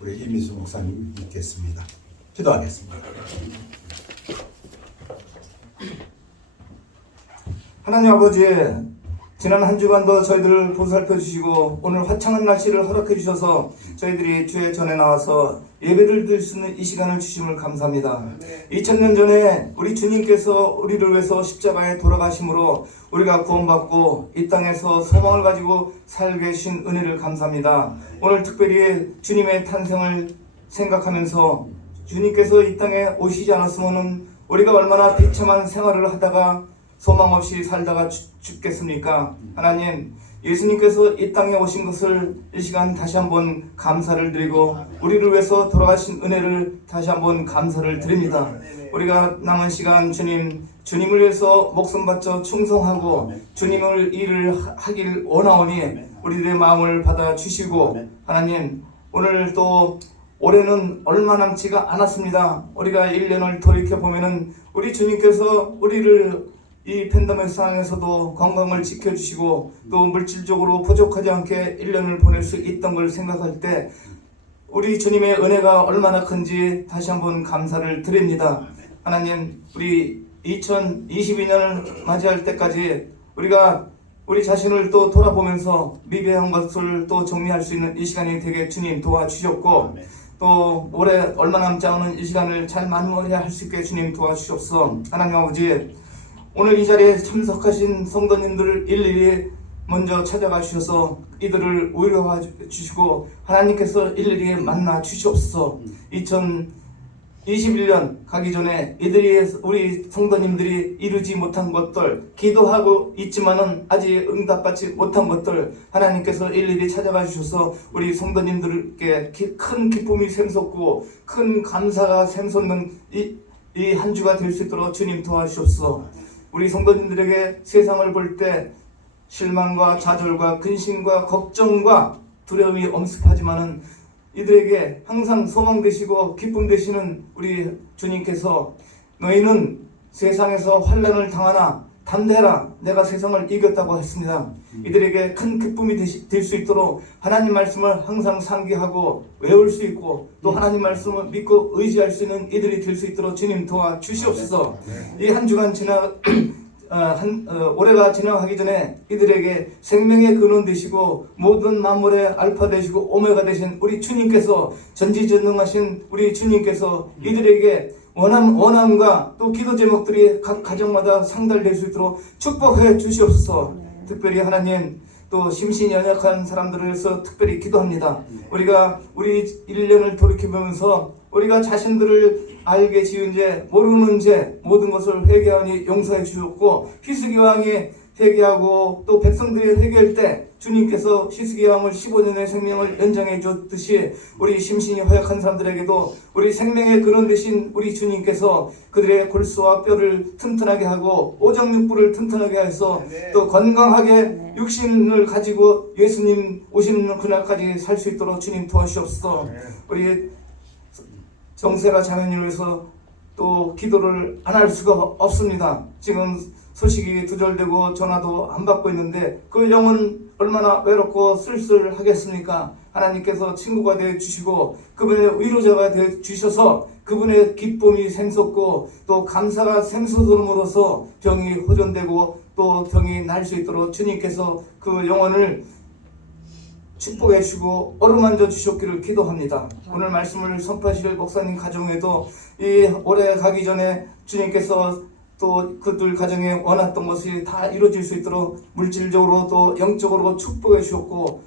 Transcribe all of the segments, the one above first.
우리 이민수 목사님 있겠습니다. 기도하겠습니다. 하나님 아버지, 지난 한 주간도 저희들을 보살펴 주시고 오늘 화창한 날씨를 허락해 주셔서 저희들이 주의 전에 나와서 예배를 드릴 수 있는 이 시간을 주심을 감사합니다. 2000년 전에 우리 주님께서 우리를 위해서 십자가에 돌아가심으로 우리가 구원받고 이 땅에서 소망을 가지고 살게 하신 은혜를 감사합니다. 오늘 특별히 주님의 탄생을 생각하면서 주님께서 이 땅에 오시지 않았으면 우리가 얼마나 비참한 생활을 하다가 소망 없이 살다가 죽겠습니까? 하나님, 예수님께서 이 땅에 오신 것을 이 시간 다시 한번 감사를 드리고 우리를 위해서 돌아가신 은혜를 다시 한번 감사를 드립니다. 우리가 남은 시간 주님을 위해서 목숨 바쳐 충성하고 주님을 일을 하길 원하오니 우리들의 마음을 받아 주시고, 하나님, 오늘 또 올해는 얼마 남지가 않았습니다. 우리가 1년을 돌이켜보면은 우리 주님께서 우리를 이 팬데믹 상황에서도 건강을 지켜주시고 또 물질적으로 부족하지 않게 1년을 보낼 수 있던 걸 생각할 때 우리 주님의 은혜가 얼마나 큰지 다시 한번 감사를 드립니다. 하나님, 우리 2022년을 맞이할 때까지 우리가 우리 자신을 또 돌아보면서 미비한 것을 또 정리할 수 있는 이 시간이 되게 주님 도와주셨고, 또 올해 얼마 남지 않은 이 시간을 잘 마무리할 수 있게 주님 도와주셨어. 하나님 아버지, 오늘 이 자리에 참석하신 성도님들을 일일이 먼저 찾아가 주셔서 이들을 위로해 주시고 하나님께서 일일이 만나 주시옵소서. 2021년 가기 전에 이들이 우리 성도님들이 이루지 못한 것들, 기도하고 있지만은 아직 응답받지 못한 것들 하나님께서 일일이 찾아가 주셔서 우리 성도님들께 큰 기쁨이 샘솟고 큰 감사가 샘솟는 이 한 주가 될 수 있도록 주님 도와주옵소서. 우리 성도님들에게 세상을 볼 때 실망과 좌절과 근심과 걱정과 두려움이 엄습하지만은 이들에게 항상 소망 되시고 기쁨 되시는 우리 주님께서 너희는 세상에서 환난을 당하나 담대하라, 내가 세상을 이겼다고 했습니다. 이들에게 큰 기쁨이 될 수 있도록 하나님 말씀을 항상 상기하고 외울 수 있고 또 하나님 말씀을 믿고 의지할 수 있는 이들이 될 수 있도록 주님 도와주시옵소서. 이 한 주간 올해가 지나가기 전에 이들에게 생명의 근원 되시고 모든 만물의 알파 되시고 오메가 되신 우리 주님께서, 전지전능하신 우리 주님께서 이들에게 원함과 또 기도 제목들이 각 가정마다 상달될 수 있도록 축복해 주시옵소서. 특별히 하나님, 또 심신이 연약한 사람들을 위해서 특별히 기도합니다. 우리가 우리 1년을 돌이켜보면서 우리가 자신들을 알게 지은 죄, 모르는 죄 모든 것을 회개하니 용서해 주셨고, 히스기 왕이 회개하고 또 백성들이 회개할 때 주님께서 히스기 왕을 15년의 생명을 연장해 줬듯이 우리 심신이 허약한 사람들에게도 우리 생명의 근원 되신 우리 주님께서 그들의 골수와 뼈를 튼튼하게 하고 오정육부를 튼튼하게 해서 또 건강하게 육신을 가지고 예수님 오시는 그날까지 살 수 있도록 주님 도와주시옵소서. 우리 정세라 자매님을 위해서 또 기도를 안 할 수가 없습니다. 지금 소식이 두절되고 전화도 안 받고 있는데 그 영혼 얼마나 외롭고 쓸쓸하겠습니까? 하나님께서 친구가 되어 주시고 그분의 위로자가 되어 주셔서 그분의 기쁨이 샘솟고 또 감사가 샘솟음으로써 병이 호전되고 또 병이 날 수 있도록 주님께서 그 영혼을 축복해 주시고 어루만져 주셨기를 기도합니다. 오늘 말씀을 선포하실 목사님 가정에도 이 올해 가기 전에 주님께서 또 그들 가정에 원했던 것이 다 이루어질 수 있도록 물질적으로 또 영적으로 축복해 주셨고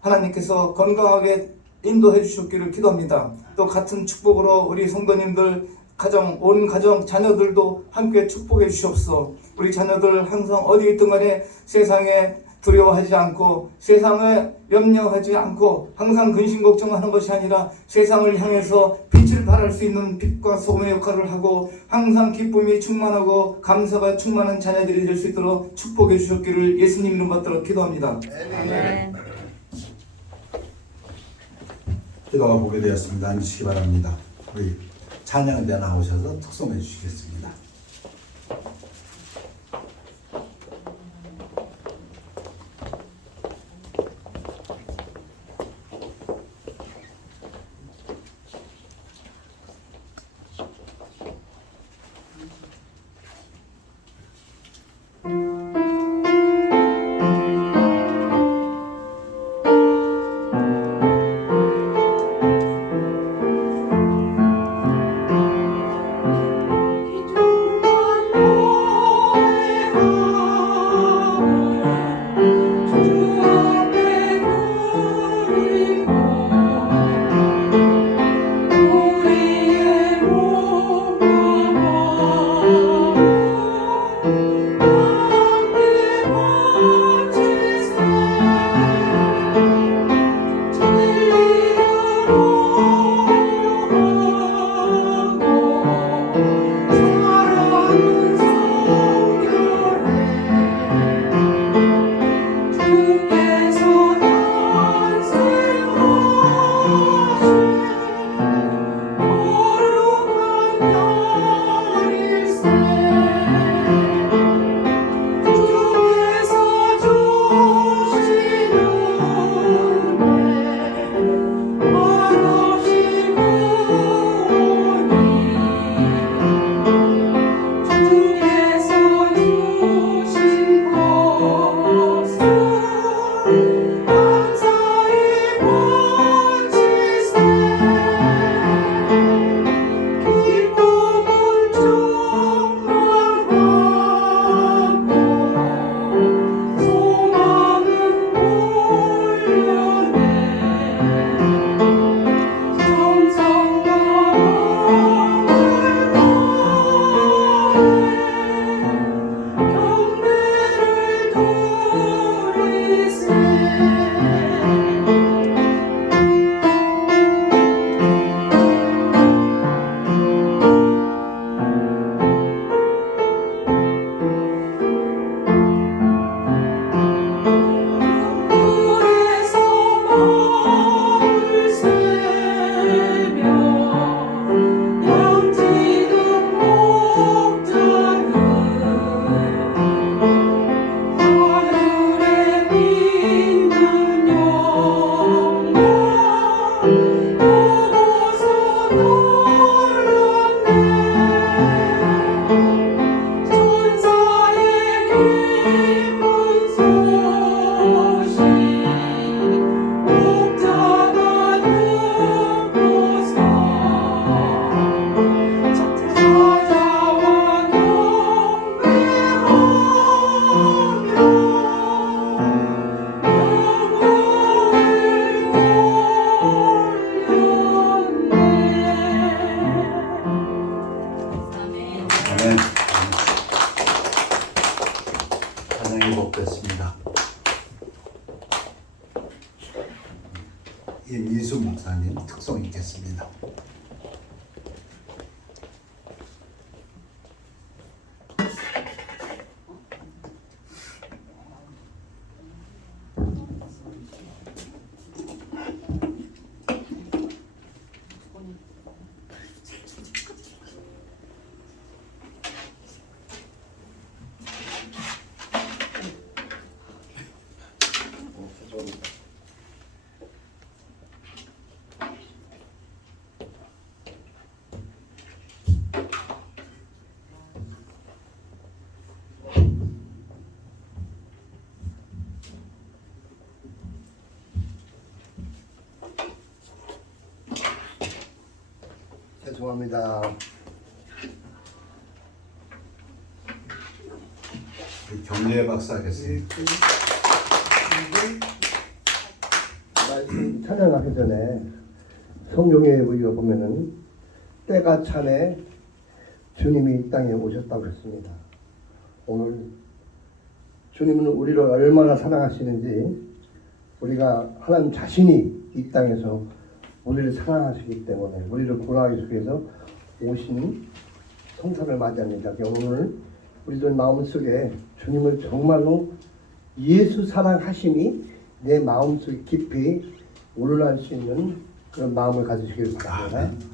하나님께서 건강하게 인도해 주셨기를 기도합니다. 또 같은 축복으로 우리 성도님들 가정, 온 가정, 자녀들도 함께 축복해 주시옵소서. 우리 자녀들 항상 어디 있든 간에 세상에 두려워하지 않고 세상에 염려하지 않고 항상 근심 걱정하는 것이 아니라 세상을 향해서 빛을 발할 수 있는 빛과 소금의 역할을 하고 항상 기쁨이 충만하고 감사가 충만한 자녀들이 될 수 있도록 축복해 주셨기를 예수님 이름 받들어 기도합니다. 아멘. 기도가 보게 되었습니다. 앉으시기 바랍니다. 우리 찬양대 나오셔서 특송해 주시겠습니다. 이혜수 목사님 특송 읽겠습니다. 죄송합니다. 경례 박사 하겠습니다. 말씀 찬양하기 전에 성경에 우리가 보면은 때가 차네 주님이 이 땅에 오셨다고 했습니다. 오늘 주님은 우리를 얼마나 사랑하시는지 우리가 하나님 자신이 이 땅에서 우리를 사랑하시기 때문에 우리를 구원하기 위해서 오신 성탄을 맞이합니다. 오늘 우리들 마음속에 주님을 정말로 예수 사랑하심이 내 마음속 깊이 올라갈 수 있는 그런 마음을 가지시길 바랍니다.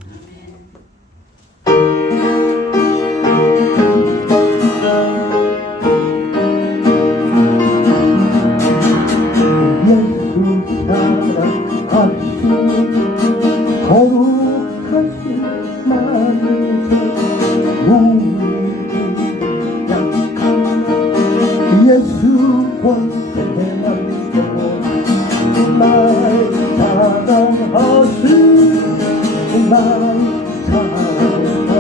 예수 사랑하심이 거룩하신 마음에서 우리 약한 예수 본체만 날 사랑하신 날 사랑하신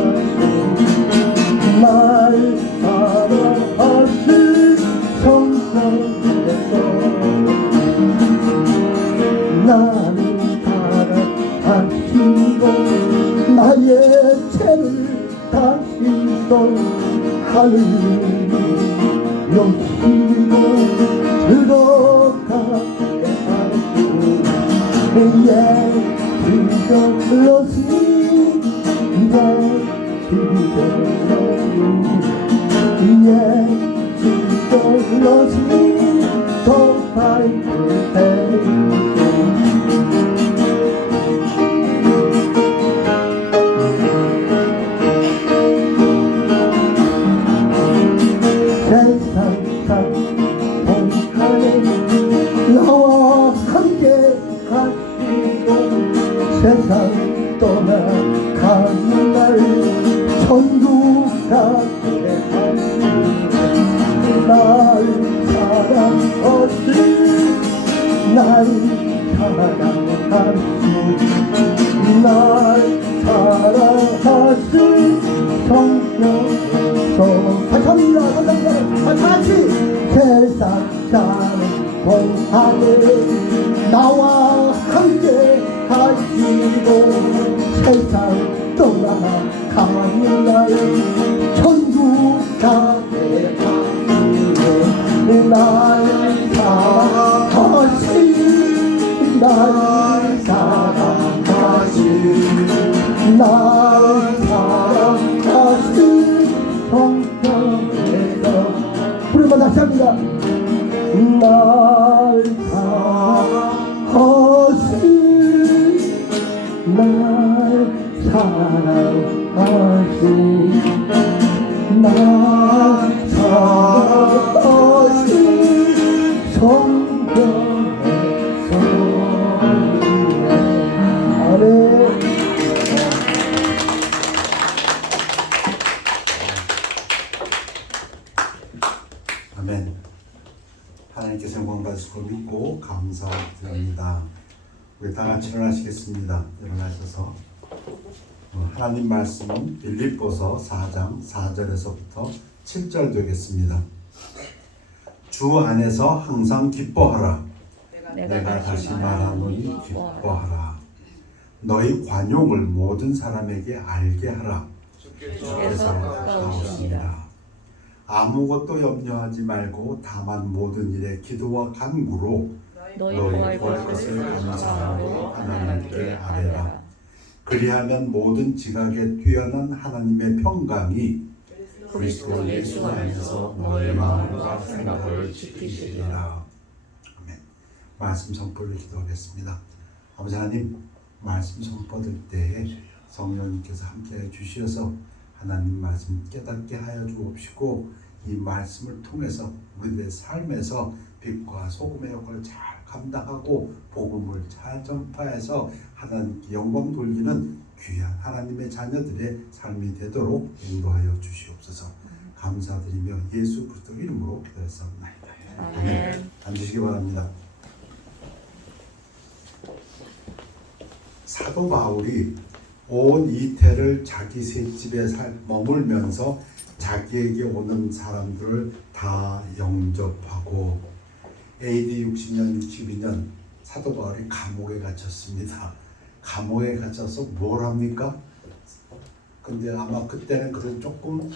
날 사랑하신 성령께서 나를 사랑하시고 나의 죄를 다시도 하늘이 여시고 들어가게 하시고 지저러시 지저러시 더 밝게 나와 함께 하시고 세상 떠나가는 날 천국 가게 하시고 날 사랑하시 날 사랑하시 날 사랑하시 성령께서 감사합니다. 같이 세상 사는 공하늘 나와 함께 하시고 세상 떠나가는 날 천국 가게 하시고 날 사랑하시 날 사랑하시 날 사랑하시 성령께서 부르면 다시 합니다. 날 사랑하시 날 사랑하시 날 사랑하시 성령께서 아멘. 아멘. 하나님께서 영광 받으실 걸 믿고 감사드립니다. 우리 다 같이 일어나시겠습니다. 일어나셔서 하나님 말씀은 빌립보서 4장 4절에서부터 7절 되겠습니다. 주 안에서 항상 기뻐하라. 내가 다시 말하노니 기뻐하라. 너희 관용을 모든 사람에게 알게 하라. 주께서 가까우십니다. 아무것도 염려하지 말고 다만 모든 일에 기도와 간구로 너희 너희 구할 구할 것을 것을 감사하고 하나님께 아뢰라. 아뢰라. 그리하면 모든 지각에 뛰어난 하나님의 평강이 그리스도 예수 안에서 너희 마음과 생각을 지키시리라. 아멘. 말씀 선포를 기도하겠습니다. 아버지 하나님, 말씀 선포될 때에 성령님께서 함께해 주시어서 하나님 말씀 깨닫게 하여 주옵시고 이 말씀을 통해서 우리들의 삶에서 빛과 소금의 역할을 잘 감당하고 복음을 잘 전파해서 하나님께 영광 돌리는 귀한 하나님의 자녀들의 삶이 되도록 인도하여 주시옵소서. 감사드리며 예수 그리스도 이름으로 기도했사옵나이다. 아멘. 앉으시기 바랍니다. 사도 바울이 온 이태를 자기 셋집에 머물면서 자기에게 오는 사람들을 다 영접하고 AD 60년, 62년 사도 바울이 감옥에 갇혔습니다. 감옥에 갇혀서 뭘 합니까? 근데 아마 그때는 그래도 조금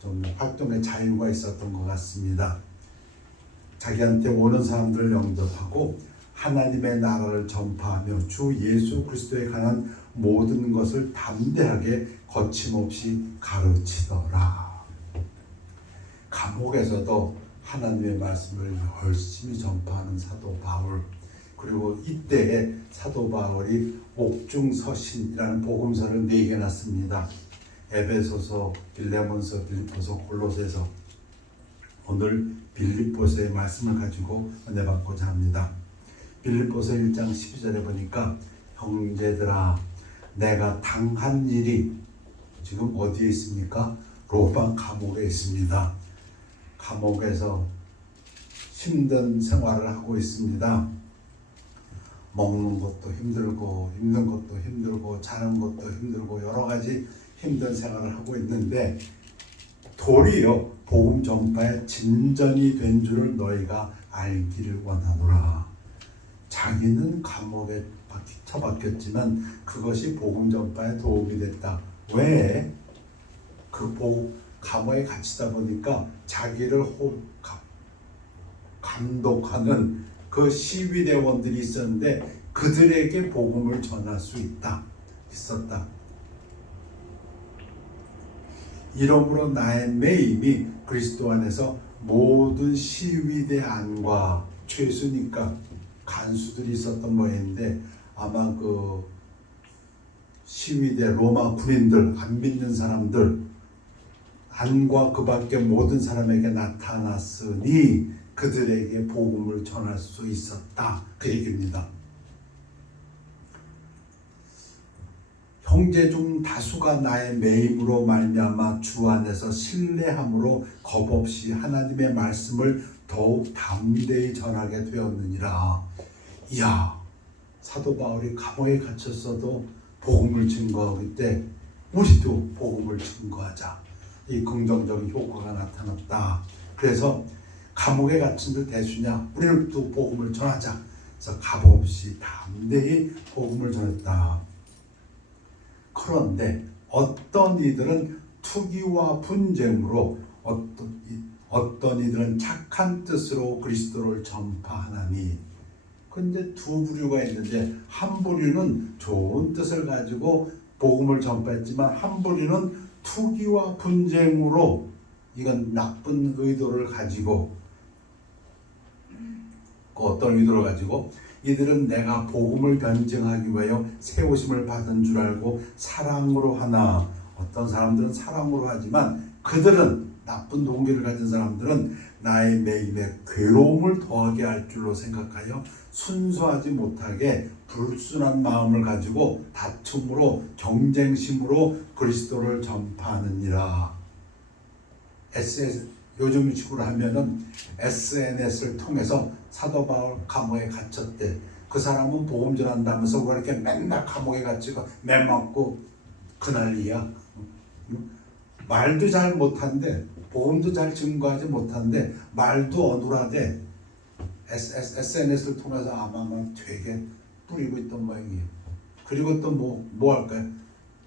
좀 활동의 자유가 있었던 것 같습니다. 자기한테 오는 사람들을 영접하고 하나님의 나라를 전파하며 주 예수 그리스도에 관한 모든 것을 담대하게 거침없이 가르치더라. 감옥에서도 하나님의 말씀을 열심히 전파하는 사도 바울, 그리고 이때에 사도 바울이 옥중서신이라는 복음서를 4개나 씁니다. 에베소서, 빌레몬서, 빌립보서, 골로새서. 오늘 빌립보서의 말씀을 가지고 은혜 받고자 합니다. 빌립보서 1장 12절에 보니까 형제들아 내가 당한 일이 지금 어디에 있습니까? 로마 감옥에 있습니다. 감옥에서 힘든 생활을 하고 있습니다. 먹는 것도 힘들고 입는 것도 힘들고 자는 것도 힘들고 여러 가지 힘든 생활을 하고 있는데 도리어 복음 전파의 진전이 된 줄을 너희가 알기를 원하노라. 자기는 감옥에 처박혔지만 그것이 복음 전파에 도움이 됐다. 왜? 감옥에 갇히다 보니까 자기를 감독하는 그 시위대원들이 있었는데 그들에게 복음을 전할 수 있었다. 이러므로 나의 매임이 그리스도 안에서 모든 시위대 안과 죄수니까 간수들이 있었던 모양인데 아마 그 시위대 로마 군인들, 안 믿는 사람들 안과 그 밖에 모든 사람에게 나타났으니 그들에게 복음을 전할 수 있었다. 그 얘기입니다. 형제 중 다수가 나의 매임으로 말미암아 주 안에서 신뢰함으로 겁없이 하나님의 말씀을 더욱 담대히 전하게 되었느니라. 이야, 사도 바울이 감옥에 갇혔어도 복음을 증거하고 있대. 우리도 복음을 증거하자. 이 긍정적인 효과가 나타났다. 그래서 감옥에 갇힌들 대수냐? 우리는 또 복음을 전하자. 그래서 값없이 담대히 복음을 전했다. 그런데 어떤 이들은 투기와 분쟁으로 어떤 이들은 착한 뜻으로 그리스도를 전파하나니. 근데 두 부류가 있는데 한 부류는 좋은 뜻을 가지고 복음을 전파했지만 한 부류는 투기와 분쟁으로 이건 나쁜 의도를 가지고 어떤 의도를 가지고 이들은 내가 복음을 변증하기 위하여 세우심을 받은 줄 알고 사랑으로 하나. 어떤 사람들은 사랑으로 하지만 그들은 나쁜 동기를 가진 사람들은 나의 매임에 괴로움을 더하게 할 줄로 생각하여 순수하지 못하게 불순한 마음을 가지고 다툼으로 경쟁심으로 그리스도를 전파하느니라. 요즘 식으로 하면은 SNS를 통해서 사도 바울 감옥에 갇혔대. 그 사람은 복음 전한다면서 왜 이렇게 맨날 감옥에 갇히고 매 맞고 그 난리야. 말도 잘 못한데 복음도 잘 증거하지 못한데 말도 어눌하대. SNS를 통해서 아마 되게 뿌리고 있던 모양이에요. 그리고 또 뭐 할까요?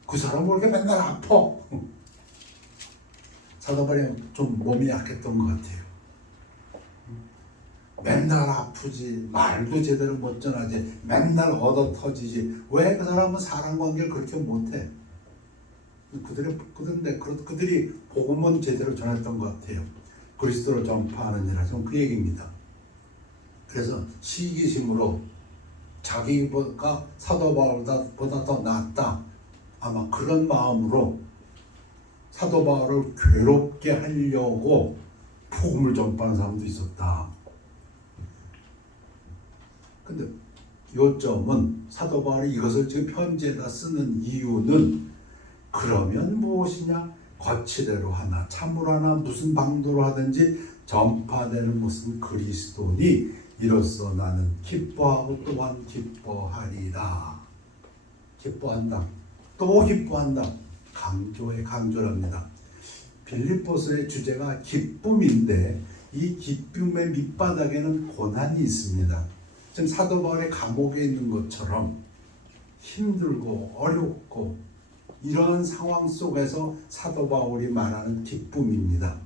그 사람은 왜 이렇게 맨날 아파? 사도 바울이 좀 몸이 약했던 것 같아요. 맨날 아프지, 말도 제대로 못 전하지, 맨날 얻어 터지지. 왜 그 사람은 사람 관계를 그렇게 못해? 그들이 복음은 제대로 전했던 것 같아요. 그리스도를 전파하는 일 하시면 그 얘기입니다. 그래서 시기심으로 자기가 사도 바울보다 더 낫다, 아마 그런 마음으로 사도 바울을 괴롭게 하려고 복음을 전파하는 사람도 있었다. 근데 요점은 사도 바울이 이것을 지금 편지에다 쓰는 이유는 그러면 무엇이냐? 거치대로 하나 참으로 하나 무슨 방도로 하든지 전파되는 무슨 그리스도니 이로써 나는 기뻐하고 또한 기뻐하리라. 기뻐한다. 또 기뻐한다. 강조랍니다. 빌립보서의 주제가 기쁨인데 이 기쁨의 밑바닥에는 고난이 있습니다. 지금 사도 바울의 감옥에 있는 것처럼 힘들고 어렵고 이러한 상황 속에서 사도 바울이 말하는 기쁨입니다.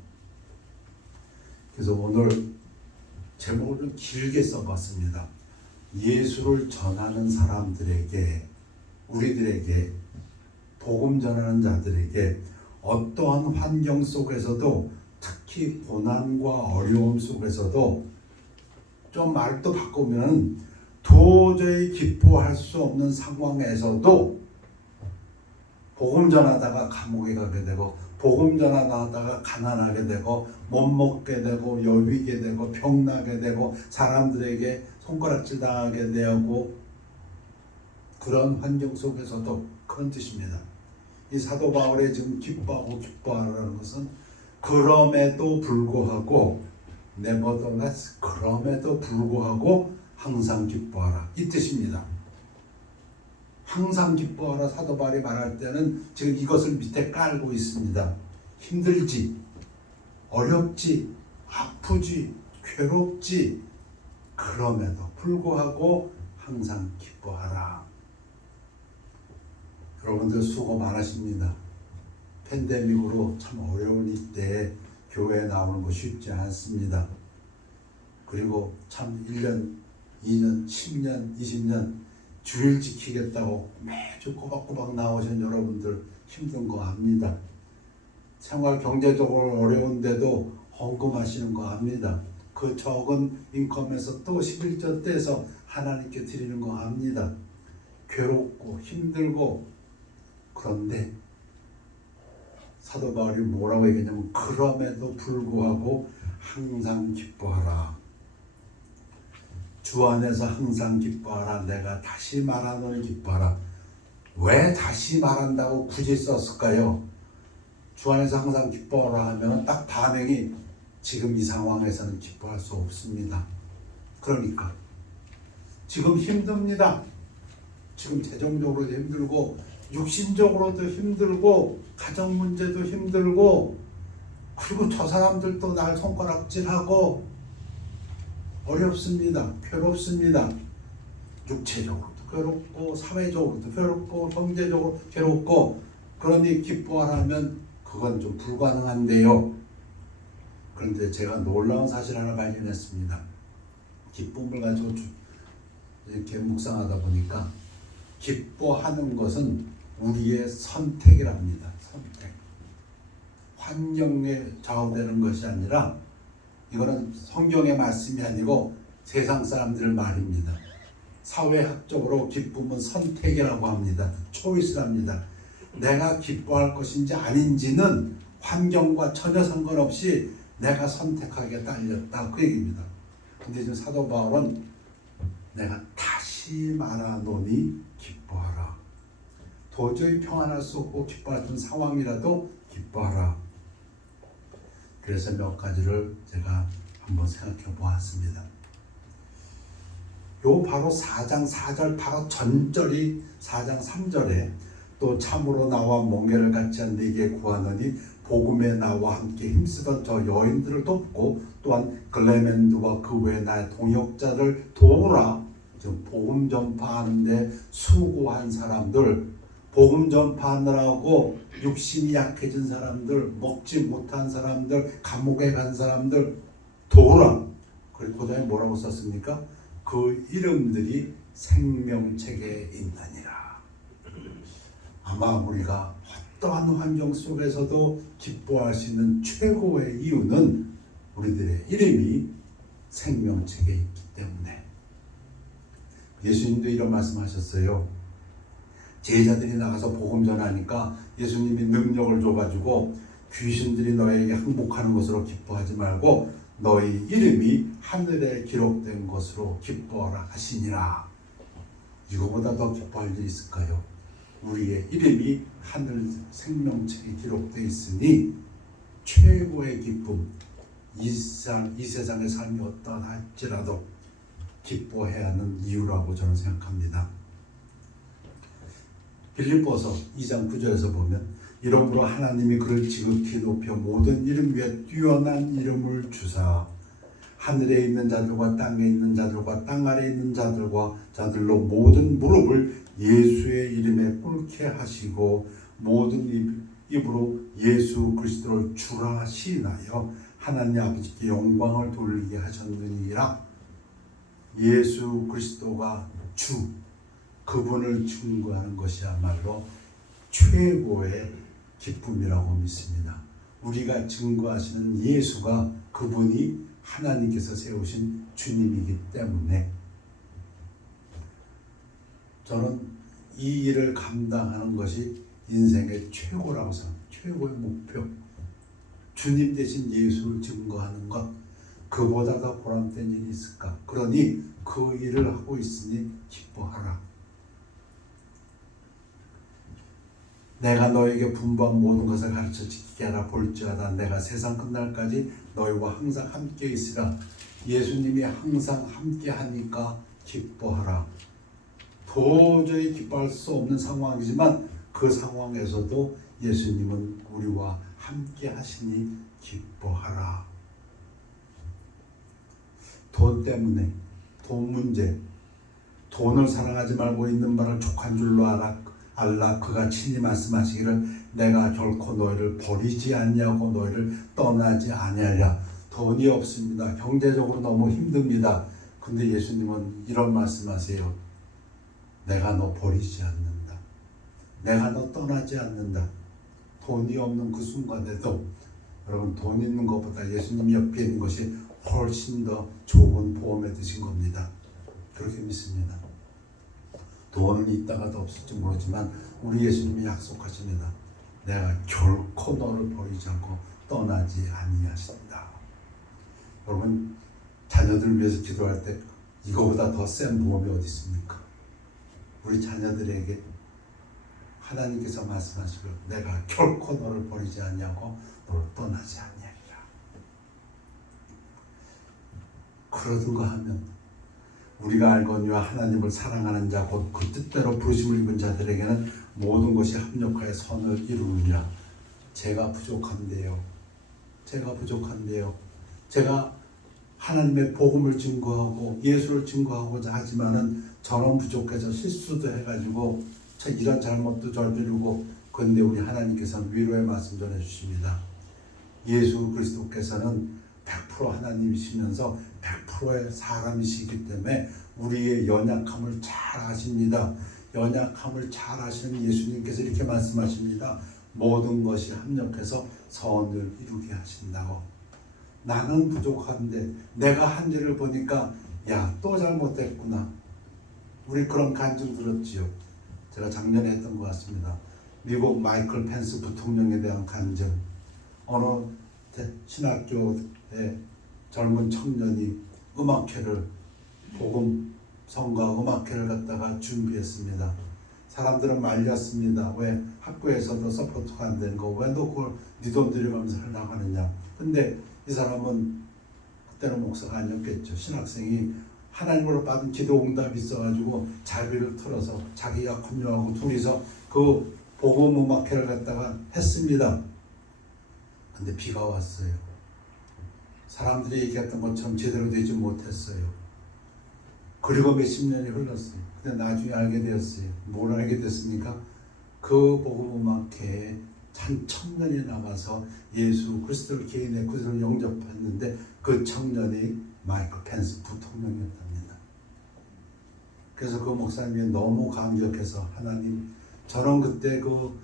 그래서 오늘 제목을 좀 길게 써봤습니다. 예수를 전하는 사람들에게, 우리들에게, 복음 전하는 자들에게 어떠한 환경 속에서도, 특히 고난과 어려움 속에서도 좀 말도 바꾸면 도저히 기뻐할 수 없는 상황에서도 복음 전하다가 감옥에 가게 되고, 복음 전하다가 가난하게 되고, 못 먹게 되고, 여비게 되고, 병나게 되고, 사람들에게 손가락질 당하게 되고, 그런 환경 속에서도, 그런 뜻입니다. 이 사도 바울의 지금 기뻐하라는 것은 그럼에도 불구하고, nevertheless, 그럼에도 불구하고 항상 기뻐하라, 이 뜻입니다. 항상 기뻐하라 사도 바울이 말할 때는 지금 이것을 밑에 깔고 있습니다. 힘들지, 어렵지, 아프지, 괴롭지, 그럼에도 불구하고 항상 기뻐하라. 여러분들 수고 많으십니다. 팬데믹으로 참 어려운 이때에 교회에 나오는 거 쉽지 않습니다. 그리고 참 1년, 2년, 10년, 20년 주일 지키겠다고 매주 꼬박꼬박 나오신 여러분들 힘든 거 압니다. 생활 경제적으로 어려운데도 헌금하시는 거 압니다. 그 적은 인컴에서 또 11조 떼서 하나님께 드리는 거 압니다. 괴롭고 힘들고, 그런데 사도 바울이 뭐라고 얘기했냐면 그럼에도 불구하고 항상 기뻐하라. 주 안에서 항상 기뻐하라. 내가 다시 말하노니 기뻐하라. 왜 다시 말한다고 굳이 썼을까요? 주 안에서 항상 기뻐하라 하면 딱 반응이 지금 이 상황에서는 기뻐할 수 없습니다. 그러니까 지금 힘듭니다. 지금 재정적으로도 힘들고 육신적으로도 힘들고 가정 문제도 힘들고, 그리고 저 사람들도 날 손가락질하고 어렵습니다. 괴롭습니다. 육체적으로도 괴롭고 사회적으로도 괴롭고 경제적으로 괴롭고, 그러니 기뻐하라면 그건 좀 불가능한데요. 그런데 제가 놀라운 사실 하나 발견했습니다. 기쁨을 가지고 이렇게 묵상하다 보니까 기뻐하는 것은 우리의 선택이랍니다. 선택. 환경에 좌우되는 것이 아니라, 이거는 성경의 말씀이 아니고 세상 사람들 말입니다. 사회학적으로 기쁨은 선택이라고 합니다. 초이스랍니다. 내가 기뻐할 것인지 아닌지는 환경과 전혀 상관없이 내가 선택하기에 딸렸다, 그 얘기입니다. 근데 지금 사도 바울은 내가 다시 말하노니 기뻐하라. 도저히 평안할 수 없고 기뻐하는 상황이라도 기뻐하라. 그래서 몇 가지를 제가 한번 생각해 보았습니다. 요 바로 4장 4절 바로 전절이 4장 3절에 또 참으로 나와 멍에를 같이 한 네게 구하노니 복음에 나와 함께 힘쓰던 저 여인들을 돕고 또한 글레멘드와 그 외 나의 동역자들 도우라. 지금 복음 전파하는데 수고한 사람들, 복음 전파하느라고 육신이 약해진 사람들, 먹지 못한 사람들, 감옥에 간 사람들 도우라. 그리고 그 다음에 뭐라고 썼습니까? 그 이름들이 생명책에 있느니라. 아마 우리가 어떠한 환경 속에서도 기뻐할 수 있는 최고의 이유는 우리들의 이름이 생명책에 있기 때문에. 예수님도 이런 말씀하셨어요. 제자들이 나가서 복음 전하니까 예수님이 능력을 줘가지고 귀신들이 너에게 항복하는 것으로 기뻐하지 말고 너희 이름이 하늘에 기록된 것으로 기뻐하라 하시니라. 이거보다 더 기뻐할 일이 있을까요? 우리의 이름이 하늘 생명책에 기록되어 있으니 최고의 기쁨, 이 세상의 삶이 어떠할지라도 기뻐해야 하는 이유라고 저는 생각합니다. 빌립보서 2장 9절에서 보면 이러므로 하나님이 그를 지극히 높여 모든 이름 위에 뛰어난 이름을 주사 하늘에 있는 자들과 땅에 있는 자들과 땅 아래에 있는 자들로 모든 무릎을 예수의 이름에 꿇게 하시고 모든 입으로 예수 그리스도를 주라 시인하여 하나님 아버지께 영광을 돌리게 하셨느니라. 예수 그리스도가 주, 그분을 증거하는 것이야말로 최고의 기쁨이라고 믿습니다. 우리가 증거하시는 예수가 그분이 하나님께서 세우신 주님이기 때문에 저는 이 일을 감당하는 것이 인생의 최고라고 생각합니다. 최고의 목표. 주님 대신 예수를 증거하는 것, 그보다 더 보람된 일이 있을까? 그러니 그 일을 하고 있으니 기뻐하라. 내가 너에게 분부한 모든 것을 가르쳐 지키게 하라. 볼지어다 내가 세상 끝날까지 너희와 항상 함께 있으라. 예수님이 항상 함께 하니까 기뻐하라. 도저히 기뻐할 수 없는 상황이지만 그 상황에서도 예수님은 우리와 함께 하시니 기뻐하라. 돈 때문에, 돈 문제, 돈을 사랑하지 말고 있는 바를 족한 줄로 알라. 그가 친히 말씀하시기를 내가 결코 너희를 버리지 않냐고 너희를 떠나지 아니하랴. 돈이 없습니다. 경제적으로 너무 힘듭니다. 근데 예수님은 이런 말씀하세요. 내가 너 버리지 않는다. 내가 너 떠나지 않는다. 돈이 없는 그 순간에도 여러분 돈 있는 것보다 예수님 옆에 있는 것이 훨씬 더 좋은 보험에 드신 겁니다. 그렇게 믿습니다. 돈은 있다가도 없을지 모르지만 우리 예수님이 약속하십니다. 내가 결코 너를 버리지 않고 떠나지 아니하신다. 여러분 자녀들을 위해서 기도할 때 이거보다 더 센 보험이 어디 있습니까? 우리 자녀들에게 하나님께서 말씀하시고 내가 결코 너를 버리지 않냐고 너를 떠나지 아니하리라. 그러든가 하면 우리가 알거니와 하나님을 사랑하는 자 곧 그 뜻대로 부르심을 입은 자들에게는 모든 것이 합력하여 선을 이루느니라. 제가 부족한데요. 제가 하나님의 복음을 증거하고 예수를 증거하고자 하지만은 저는 부족해서 실수도 해가지고 이런 잘못도 저지르고 그런데 우리 하나님께서는 위로의 말씀 전해주십니다. 예수 그리스도께서는 100% 하나님이시면서 100%의 사람이시기 때문에 우리의 연약함을 잘 아십니다. 연약함을 잘 아시는 예수님께서 이렇게 말씀하십니다. 모든 것이 합력해서 선을 이루게 하신다고. 나는 부족한데 내가 한지를 보니까 야, 또 잘못했구나. 우리 그런 간증 들었지요. 제가 작년에 했던 것 같습니다. 미국 마이클 펜스 부통령에 대한 간증. 어느 신학교의 젊은 청년이 음악회를 복음 성가 음악회를 갖다가 준비했습니다. 사람들은 말렸습니다. 왜 학교에서도 서포트가 안 되는 거, 왜 너 그걸 네 돈 들여가면서 하려고 하느냐. 근데 이 사람은 그때는 목사가 아니었겠죠. 신학생이 하나님으로 받은 기도 응답이 있어가지고 자비를 틀어서 자기가 권유하고 둘이서 그 복음 음악회를 갖다가 했습니다. 근데 비가 왔어요. 사람들이 얘기했던 것처럼 제대로 되지 못했어요. 그리고 몇십 년이 흘렀어요. 근데 나중에 알게 되었어요. 뭘 알게 됐습니까? 그 복음 음악회에 한 청년이 나가서 예수 그리스도를 개인의 구세로 영접했는데 그 청년이 마이크 펜스 부통령이었답니다. 그래서 그 목사님이 너무 감격해서 하나님 저는 그때 그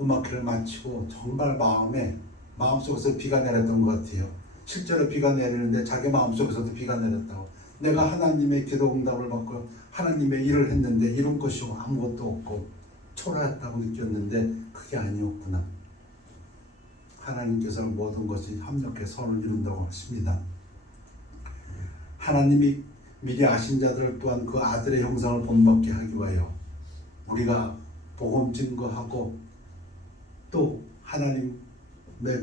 음악회를 마치고 정말 마음속에서 비가 내렸던 것 같아요. 실제로 비가 내리는데 자기 마음속에서도 비가 내렸다고. 내가 하나님의 기도 응답을 받고 하나님의 일을 했는데 이룬 것이 아무것도 없고 초라했다고 느꼈는데 그게 아니었구나. 하나님께서는 모든 것이 합력해 선을 이룬다고 하십니다. 하나님이 미리 아신 자들 또한 그 아들의 형상을 본받게 하기 위하여 우리가 복음 증거하고 또 하나님의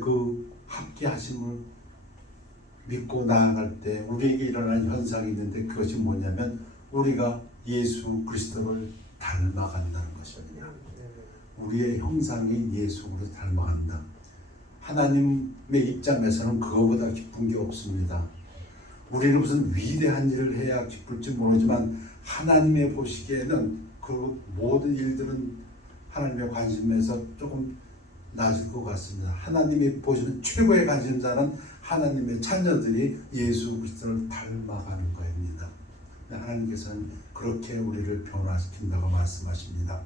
그 함께 하심을 믿고 나아갈 때 우리에게 일어나는 현상이 있는데 그것이 뭐냐면 우리가 예수 그리스도를 닮아간다는 것입니다. 우리의 형상이 예수로 닮아간다. 하나님의 입장에서는 그거보다 기쁜 게 없습니다. 우리는 무슨 위대한 일을 해야 기쁠지 모르지만 하나님의 보시기에는 그 모든 일들은 하나님의 관심에서 조금 낮을 것 같습니다. 하나님이 보시는 최고의 관심사는 하나님의 자녀들이 예수 그리스도를 닮아가는 것입니다. 하나님께서는 그렇게 우리를 변화시킨다고 말씀하십니다.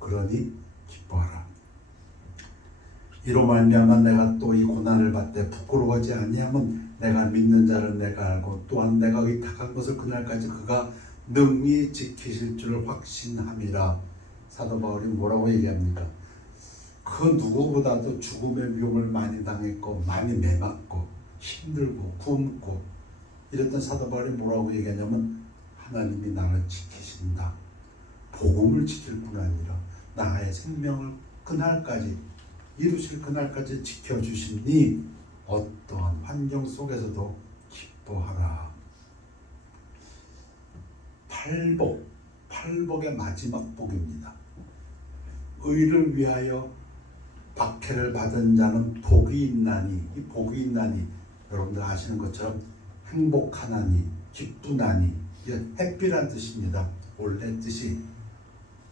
그러니 기뻐하라. 이로 말미암아 내가 또 이 고난을 받되 부끄러워하지 아니하면 내가 믿는 자를 내가 알고 또한 내가 의탁한 것을 그날까지 그가 능히 지키실 줄을 확신함이라. 사도 바울이 뭐라고 얘기합니까? 그 누구보다도 죽음의 위험을 많이 당했고 많이 매맞고 힘들고 굶고 이랬던 사도 바울이 뭐라고 얘기하냐면 하나님이 나를 지키신다. 복음을 지킬 뿐 아니라 나의 생명을 그날까지 이루실 그날까지 지켜주시니 어떠한 환경 속에서도 기뻐하라. 팔복의 마지막 복입니다. 의를 위하여 박해를 받은 자는 복이 있나니, 이 복이 있나니 여러분들 아시는 것처럼 행복하나니 기쁘나니 이게 해피란 뜻입니다. 원래 뜻이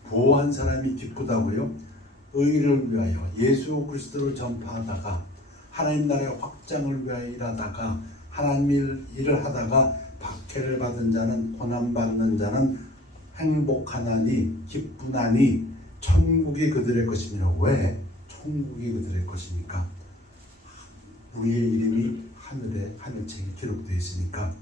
보호한 사람이 기쁘다고요. 의를 위하여 예수 그리스도를 전파하다가 하나님 나라의 확장을 위하여 일하다가 하나님 일을 하다가 박해를 받은 자는 고난받는 자는 행복하나니 기쁘나니 천국이 그들의 것이니라. 왜 천국이 그들의 것이니까? 우리의 이름이 하늘책에 기록되어 있으니까.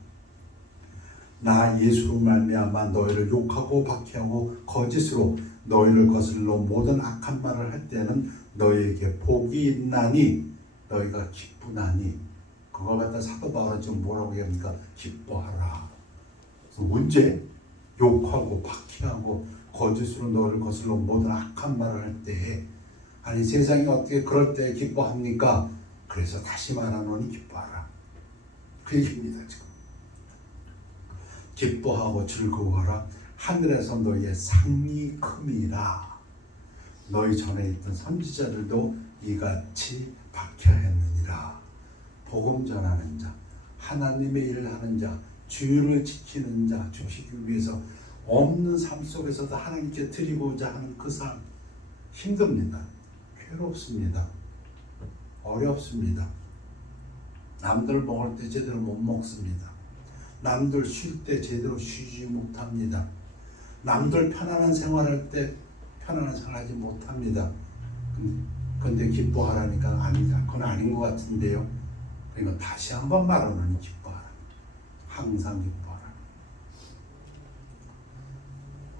나 예수로 말미암아 너희를 욕하고 박해하고 거짓으로 너희를 거슬러 모든 악한 말을 할 때는 너희에게 복이 있나니 너희가 기쁘나니. 그걸 갖다 사도 바울은 지금 뭐라고 얘기합니까? 기뻐하라. 언제? 욕하고 박해하고 거짓으로 너를 거슬러 모든 악한 말을 할 때에, 아니 세상이 어떻게 그럴 때 기뻐합니까? 그래서 다시 말하노니 기뻐하라. 그 얘기입니다. 지금 기뻐하고 즐거워하라. 하늘에서 너희의 상이 큼이라. 너희 전에 있던 선지자들도 이같이 박해하였느니라. 복음 전하는 자, 하나님의 일을 하는 자, 주를 지키는 자, 주시기 위해서 없는 삶 속에서도 하나님께 드리고자 하는 그 삶, 힘듭니다. 괴롭습니다. 어렵습니다. 남들 먹을 때 제대로 못 먹습니다. 남들 쉴 때 제대로 쉬지 못합니다. 남들 편안한 생활할 때 편안한 생활하지 못합니다. 근데 기뻐하라니까 그건 아닌 것 같은데요. 그러니까 다시 한번 말하노니 기뻐하라. 항상 기뻐하라.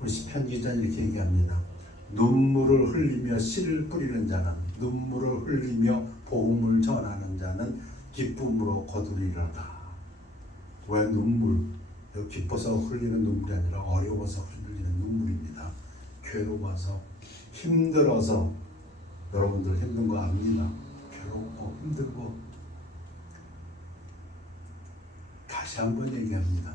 우리 시편 기자는 이렇게 얘기합니다. 눈물을 흘리며 씨를 뿌리는 자는, 눈물을 흘리며 복음을 전하는 자는 기쁨으로 거두리로다. 왜 눈물? 기뻐서 흘리는 눈물이 아니라 어려워서 흘리는 눈물입니다. 괴로워서, 힘들어서. 여러분들 힘든 거 압니다. 괴롭고 힘들고. 다시 한번 얘기합니다.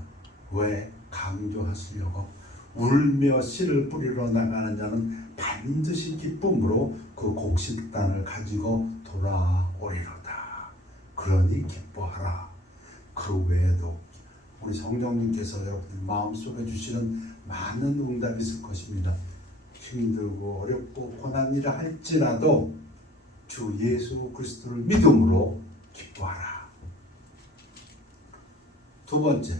왜? 강조하시려고. 울며 씨를 뿌리러 나가는 자는 반드시 기쁨으로 그 곡식단을 가지고 돌아오리로다. 그러니 기뻐하라. 그 외에도 우리 성령님께서 여러분들 마음속에 주시는 많은 응답이 있을 것입니다. 힘들고 어렵고 고난이라 할지라도 주 예수 그리스도를 믿음으로 기뻐하라. 두 번째,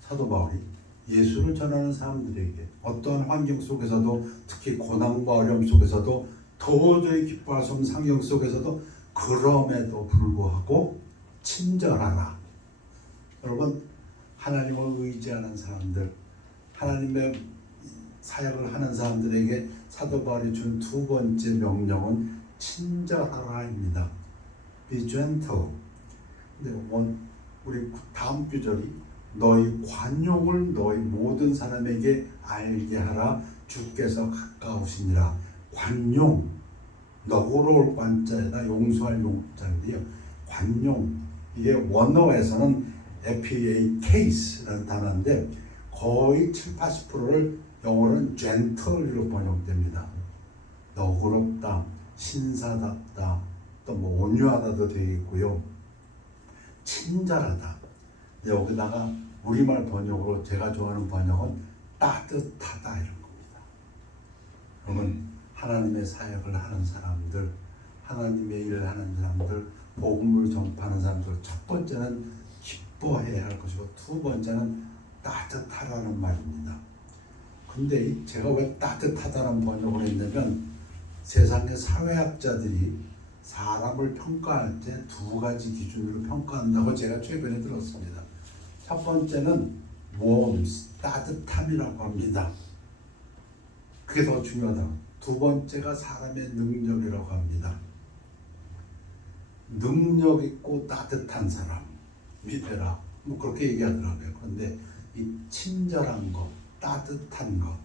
사도 바울이 예수를 전하는 사람들에게 어떠한 환경 속에서도, 특히 고난과 어려움 속에서도, 도저히 기뻐할 수 없는 상황 속에서도 그럼에도 불구하고 친절하라. 여러분, 하나님을 의지하는 사람들, 하나님의 사역을 하는 사람들에게 사도 바울이 준 두 번째 명령은 친절하라입니다. Be gentle. 근데 우리 다음 구절이 너희 관용을 너희 모든 사람에게 알게 하라. 주께서 가까우시니라. 관용, 너그러울 관자에다 용서할 용자인데요. 관용, 이게 원어에서는 FA case라는 단어인데 거의 70~80%를 영어로는 gentle로 번역됩니다. 너그럽다, 신사답다, 또 뭐 온유하다도 되겠고요. 친절하다. 여기다가 우리말 번역으로 제가 좋아하는 번역은 따뜻하다 이런 겁니다. 그러면 하나님의 사역을 하는 사람들, 하나님의 일을 하는 사람들, 복음을 전파하는 사람들, 첫 번째는 기뻐해야 할 것이고 두 번째는 따뜻하라는 말입니다. 근데 제가 왜 따뜻하다는 번역을 했냐면 세상의 사회학자들이 사람을 평가할 때 두 가지 기준으로 평가한다고 제가 최근에 들었습니다. 첫 번째는 warmth, 따뜻함이라고 합니다. 그게 더 중요하다. 두 번째가 사람의 능력이라고 합니다. 능력 있고 따뜻한 사람 믿어라. 뭐 그렇게 얘기하더라고요. 그런데 이 친절한 것, 따뜻한 것,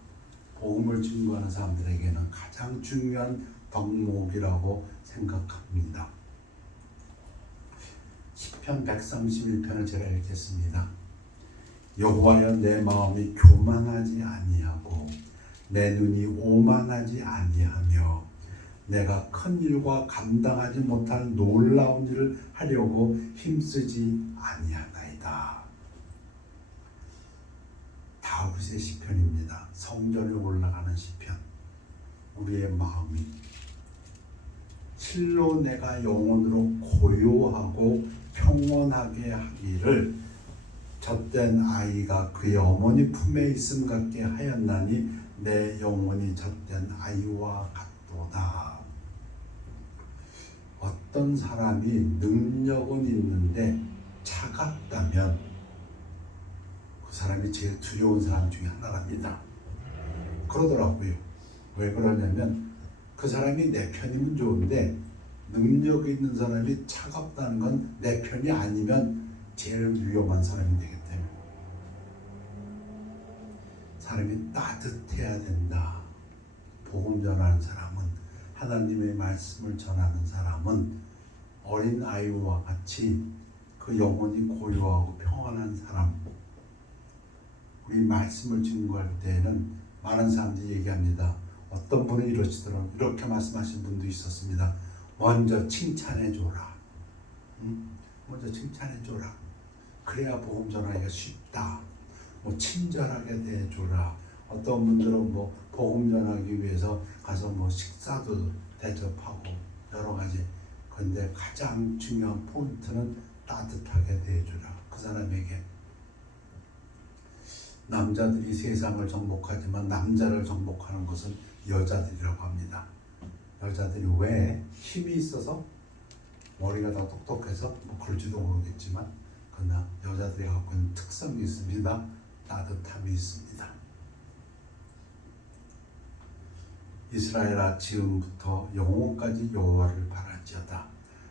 복음을 증거하는 사람들에게는 가장 중요한 덕목이라고 생각합니다. 시편 131편을 제가 읽겠습니다. 여호와여, 내 마음이 교만하지 아니하고 내 눈이 오만하지 아니하며 내가 큰 일과 감당하지 못할 놀라운 일을 하려고 힘쓰지 아니하나이다. 다윗의 시편입니다. 성전에 올라가는 시편. 우리의 마음이 실로 내가 영혼으로 고요하고 평온하게 하기를 젖된 아이가 그의 어머니 품에 있음 같게 하였나니 내 영혼이 젖된 아이와 같도다. 어떤 사람이 능력은 있는데 차갑다면 그 사람이 제일 두려운 사람 중에 하나랍니다. 그러더라고요. 왜 그러냐면 그 사람이 내 편이면 좋은데 능력이 있는 사람이 차갑다는 건 내 편이 아니면 제일 위험한 사람이 되기 때문에 사람이 따뜻해야 된다. 복음 전하는 사람은, 하나님의 말씀을 전하는 사람은 어린 아이와 같이 그 영혼이 고요하고 평안한 사람. 우리 말씀을 증거할 때에는 많은 사람들이 얘기합니다. 어떤 분은 이러시더라고요. 이렇게 말씀하신 분도 있었습니다. 먼저 칭찬해줘라. 먼저 칭찬해줘라. 그래야 복음 전하기가 쉽다. 뭐 친절하게 대해줘라. 어떤 분들은 뭐 복음 전하기 위해서 가서 뭐 식사도 대접하고 여러 가지. 그런데 가장 중요한 포인트는 따뜻하게 대해주라. 그 사람에게. 남자들이 세상을 정복하지만 남자를 정복하는 것은 여자들이라고 합니다. 여자들이 왜? 힘이 있어서? 머리가 더 똑똑해서? 뭐 그럴지도 모르겠지만 그러나 여자들이 갖고 있는 특성이 있습니다. 따뜻함이 있습니다. 이스라엘아, 지금부터 영원까지 여호와를 바랄지어다.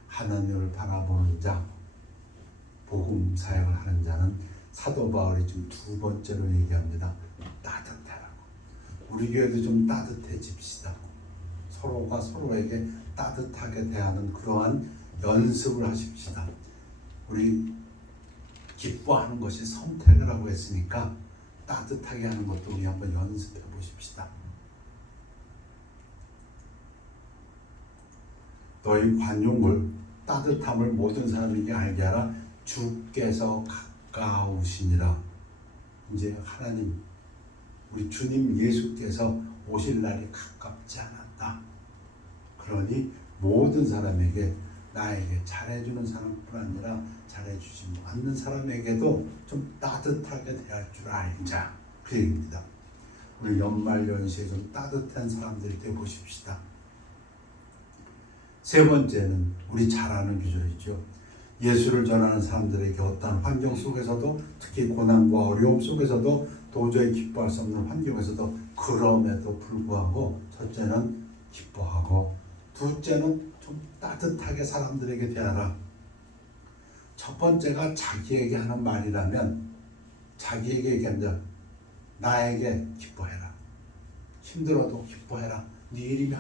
하나님을 바라보는 자, 복음 사역을 하는 자는 사도 바울이 지금 두 번째로 얘기합니다. 따뜻하라고. 우리 교회도 좀 따뜻해집시다. 서로가 서로에게 따뜻하게 대하는 그러한 연습을 하십시다. 우리 기뻐하는 것이 선택을 하고 했으니까 따뜻하게 하는 것도 우리 한번 연습해 보십시다. 너희 관용을, 따뜻함을 모든 사람에게 알게 하라. 주께서 가까우시니라. 이제 하나님, 우리 주님 예수께서 오실 날이 가깝지 않았다. 그러니 모든 사람에게 나에게 잘해주는 사람뿐 아니라 잘해주지 않는 사람에게도 좀 따뜻하게 대할 줄 알자, 그 얘기입니다. 우리 연말 연시에 좀 따뜻한 사람들이 되어 보십시다. 세 번째는 우리 잘 아는 규절이죠. 예수를 전하는 사람들에게 어떠한 환경 속에서도, 특히 고난과 어려움 속에서도, 도저히 기뻐할 수 없는 환경에서도 그럼에도 불구하고 첫째는 기뻐하고, 둘째는 좀 따뜻하게 사람들에게 대하라. 첫 번째가 자기에게 하는 말이라면 자기에게 얘기한다. 나에게 기뻐해라. 힘들어도 기뻐해라. 네 이름이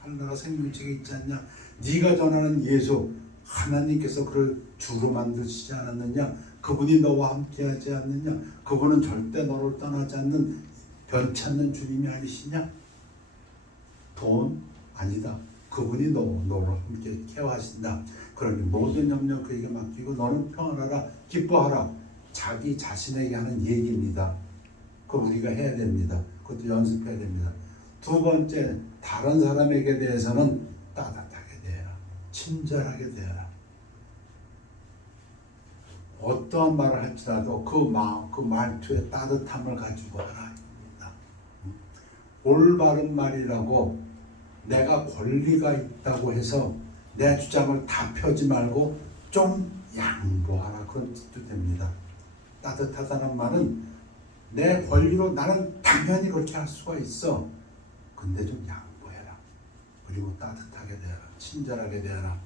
하늘나라 생명책에 있지 않냐. 네가 전하는 예수, 하나님께서 그를 주로 만드시지 않았느냐. 그분이 너와 함께하지 않느냐. 그분은 절대 너를 떠나지 않는 변치 않는 주님이 아니시냐. 돈 아니다. 그분이 너를 함께 케어하신다. 그러니 모든 염려 그에게 맡기고 너는 평안하라, 기뻐하라. 자기 자신에게 하는 얘기입니다. 그거 우리가 해야 됩니다. 그것도 연습해야 됩니다. 두 번째, 다른 사람에게 대해서는 따뜻하게 대해라. 친절하게 대해라. 어떠한 말을 할지라도 그 말투에 따뜻함을 가지고 하라. 올바른 말이라고 내가 권리가 있다고 해서 내 주장을 다 펴지 말고 좀 양보하라. 그런 뜻도 됩니다. 따뜻하다는 말은 내 권리로 나는 당연히 그렇게 할 수가 있어. 근데 좀 양보해라. 그리고 따뜻하게 대하라. 친절하게 대하라.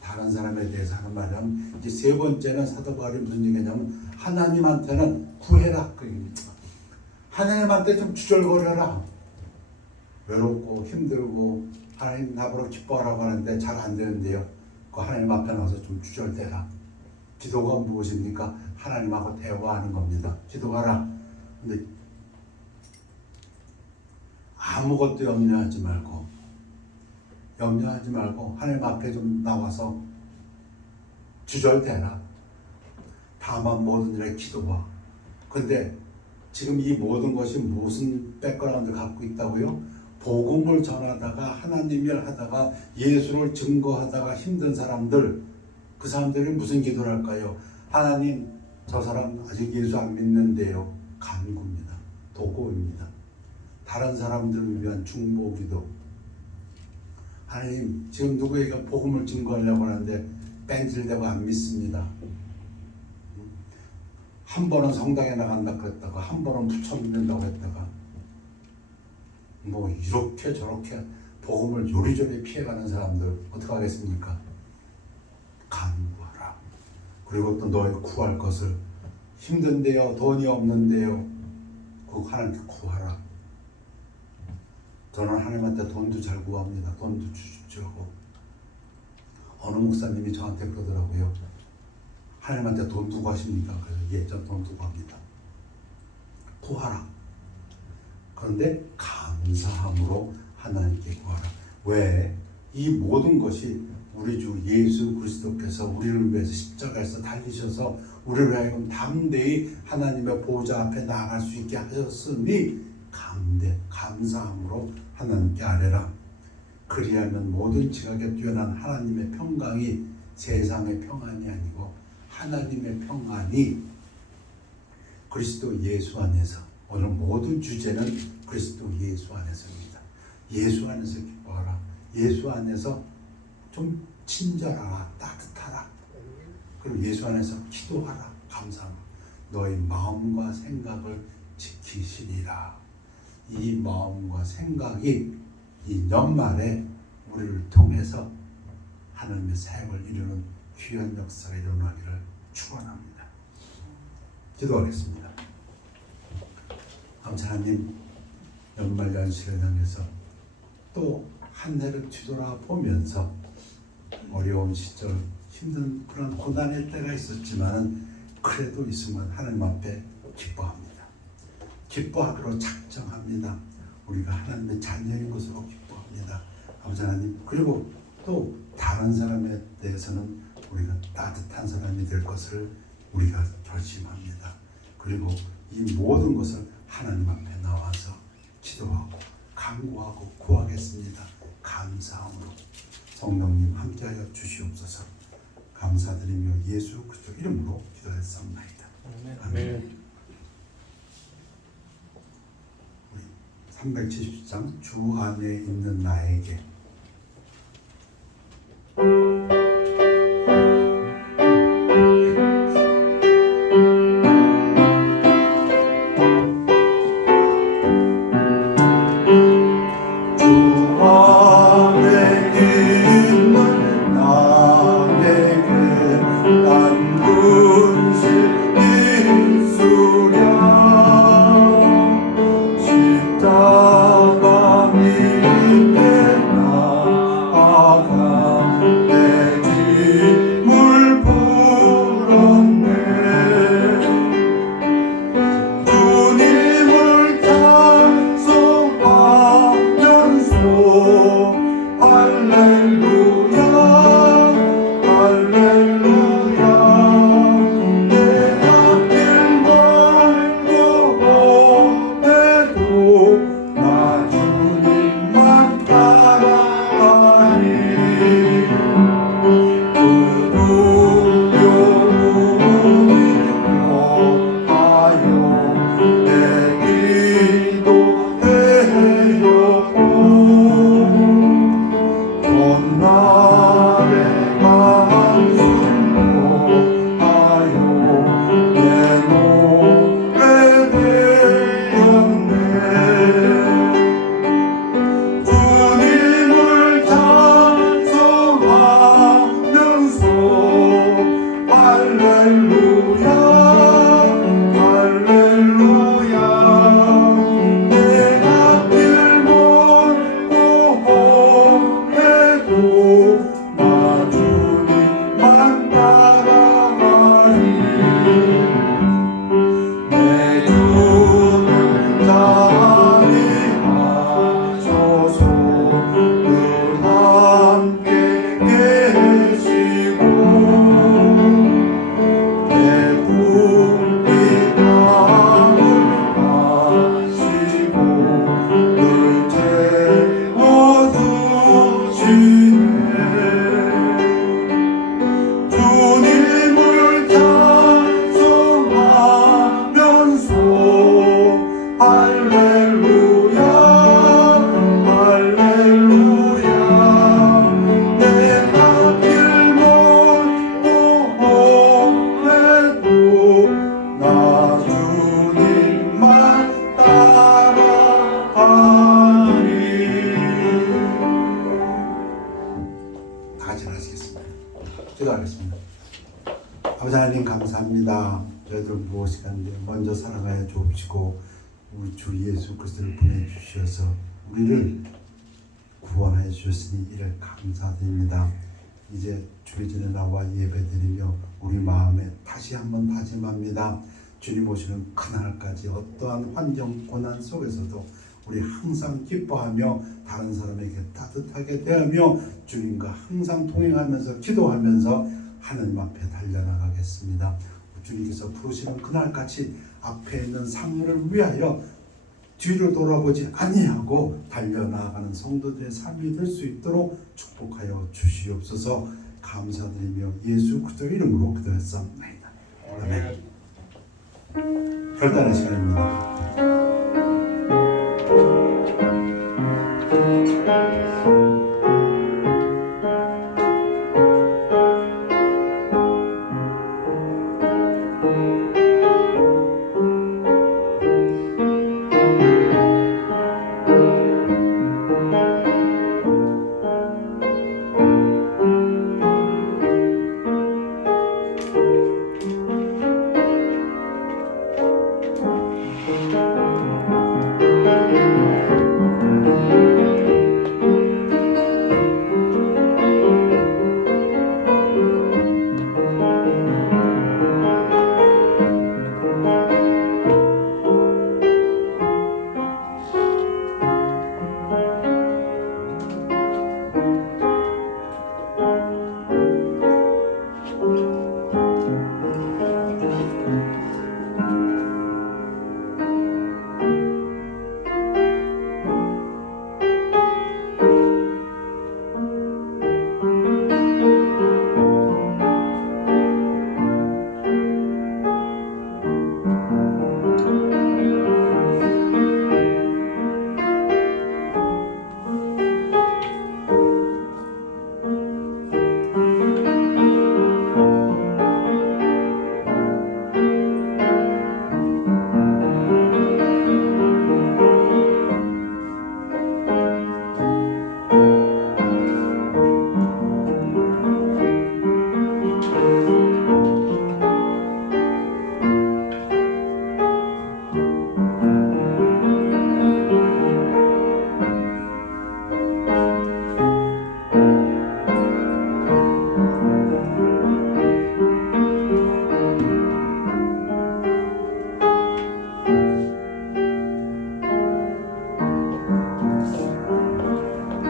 다른 사람에 대해서 하는 말은 이제 세 번째는 사도 바울이 무슨 얘기냐면 하나님한테는 구해라. 그 얘기입니다. 하나님한테 좀 주절거려라. 외롭고 힘들고 하나님 나보러 기뻐하라고 하는데 잘 안 되는데요. 그 하나님 앞에 나와서 좀 주절대라. 기도가 무엇입니까? 하나님하고 대화하는 겁니다. 기도하라. 근데 아무것도 염려하지 말고 하나님 앞에 좀 나와서 주절대라. 다만 모든 일에 기도와. 근데 지금 이 모든 것이 무슨 백그라운드를 갖고 있다고요? 복음을 전하다가 하나님 일 하다가 예수를 증거하다가 힘든 사람들, 그 사람들이 무슨 기도를 할까요? 하나님, 저 사람 아직 예수 안 믿는데요. 간구입니다. 도구입니다. 다른 사람들을 위한 중보기도. 하나님, 지금 누구에게 복음을 증거하려고 하는데 뺀질대고 안 믿습니다. 한 번은 성당에 나간다고 했다가 한 번은 부처 믿는다고 했다가 뭐 이렇게 저렇게 복음을 요리조리 피해가는 사람들 어떻게 하겠습니까? 간구하라. 그리고 또 너희 구할 것을 힘든데요, 돈이 없는데요, 그 하나님께 구하라. 저는 하나님한테 돈도 잘 구합니다. 돈도 주십시오 하고. 어느 목사님이 저한테 그러더라고요. 하나님한테 돈 두고 하십니까? 그래서 예, 저 돈 두고 합니다. 구하라. 그런데 감사함으로 하나님께 구하라. 왜? 이 모든 것이 우리 주 예수 그리스도께서 우리를 위해서 십자가에서 달리셔서 우리를 하여금 담대히 하나님의 보좌 앞에 나아갈 수 있게 하셨으니 감사함으로 하나님께 아뢰라. 그리하면 모든 지각에 뛰어난 하나님의 평강이 세상의 평안이 아니고 하나님의 평안이 그리스도 예수 안에서, 오늘 모든 주제는 그리스도 예수 안에서입니다. 예수 안에서 기뻐하라. 예수 안에서 좀 친절하라. 따뜻하라. 그리고 예수 안에서 기도하라. 감사하라. 너희 마음과 생각을 지키시리라. 이 마음과 생각이 이 연말에 우리를 통해서 하나님의 사역을 이루는 귀한 역사가 일어나기를 축원합니다. 기도하겠습니다. 아버지 하나님, 연말 연시를 향해서 또 한 해를 뒤돌아보면서 어려운 시절, 힘든 그런 고난의 때가 있었지만은 그래도 이 순간 하나님 앞에 기뻐합니다. 기뻐하기로 작정합니다. 우리가 하나님의 자녀인 것으로 기뻐합니다. 아버지 하나님, 그리고 또 다른 사람에 대해서는 우리가 따뜻한 사람이 될 것을 우리가 결심합니다. 그리고 이 모든 것을 하나님 앞에 나와서 기도하고 간구하고 구하겠습니다. 감사함으로 성령님 함께하여 주시옵소서. 감사드리며 예수 그리스도 이름으로 기도했사옵나이다. 아멘. 우리 370장 주 안에 있는 나에게. 기도하겠습니다. 아버지 하나님 감사합니다. 저희들 무엇이간데 먼저 사랑하여 주옵시고 우리 주 예수 그리스도를 보내주셔서 우리를 구원하여 주셨으니 이를 감사드립니다. 이제 주의 전에 나와 예배드리며 우리 마음에 다시 한번 다짐합니다. 주님 오시는 그날까지 어떠한 환경 고난 속에서도 우리 항상 기뻐하며 다른 사람에게 따뜻하게 대하며 주님과 항상 동행하면서 기도하면서 하나님 앞에 달려나가겠습니다. 주님께서 부르시는 그날까지 앞에 있는 상물을 위하여 뒤로 돌아보지 아니하고 달려나가는 성도들의 삶이 될 수 있도록 축복하여 주시옵소서. 감사드리며 예수 그리스도 이름으로 기도했사옵나이다. 아멘. 결단의 시간입니다.